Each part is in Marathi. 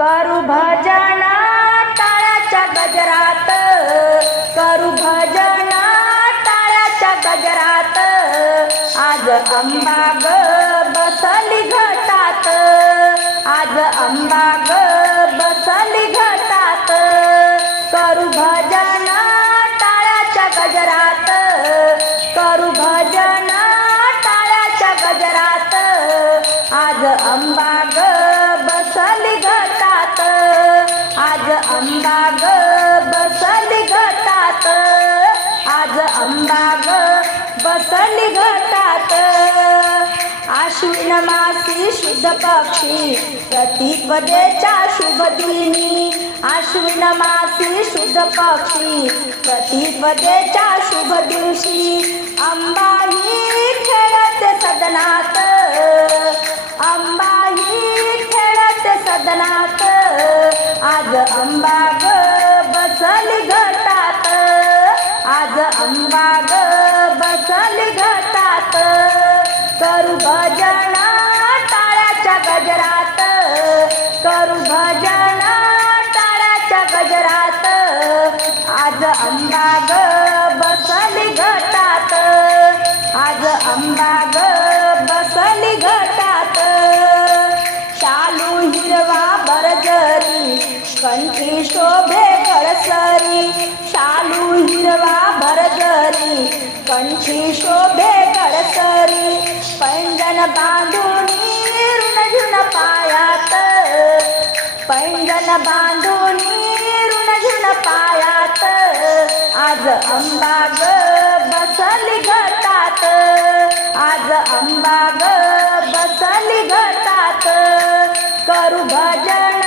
करू भजन टाळ्याच्या गजरात. करू भजन टाळ्याच्या गजरात. आज अंबाग बसली घटात. आज अंबा ग बसली घटात. करू भजन टाळ्याच्या गजरात. करू भजन टाळ्याच्या गजरात. आज अंबा आश्विन मासी शुद्ध पक्षी प्रतिपदेच्या शुभ दिनी आश्विन मासी शुद्ध पक्षी प्रतिपदेच्या शुभ दिवशी. अंबाही खेळते सदनात अंबाही खेळते सदनात. आज अंबा ग बसली घटात आज अंबा ग करू भजन ताळ्याच्या गजरात. करू भजन ताळ्याच्या गजरात. आज अंदाग बसली घटात. आज अंबा ग बसली घटात. शालू हिरवा बरजरी कंठी शोभे कळसरी. शालू हिरवा भरजरी कंठी शोभे कळसरी. पैंजन बांधून ऋणझुन पायात. पैंजन बांधून ऋणझुन पायात. आज अंबा ग बसली घटात आज अंबा ग बसली घटात करू भजन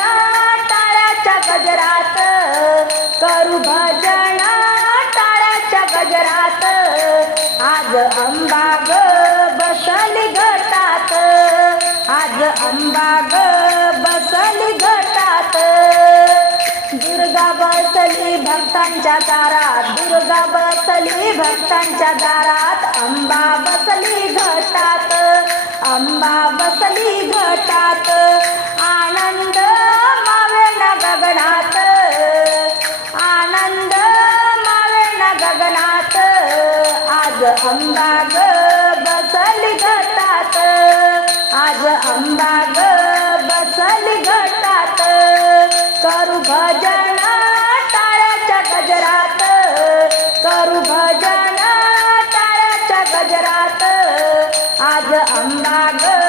टाळ्याच्या गजरात. करू भजन टाळ्याच्या गजरात. आज अंबा ग बसली भक्तांच्या दारात दुर्गा बसली भक्तांच्या दारात अंबा बसली घटात अंबा बसली घटात आनंद मावेना गगनात आनंद मावेना गगनात आज अंबा ग भजन ताराच्या गजरात. आज अंबा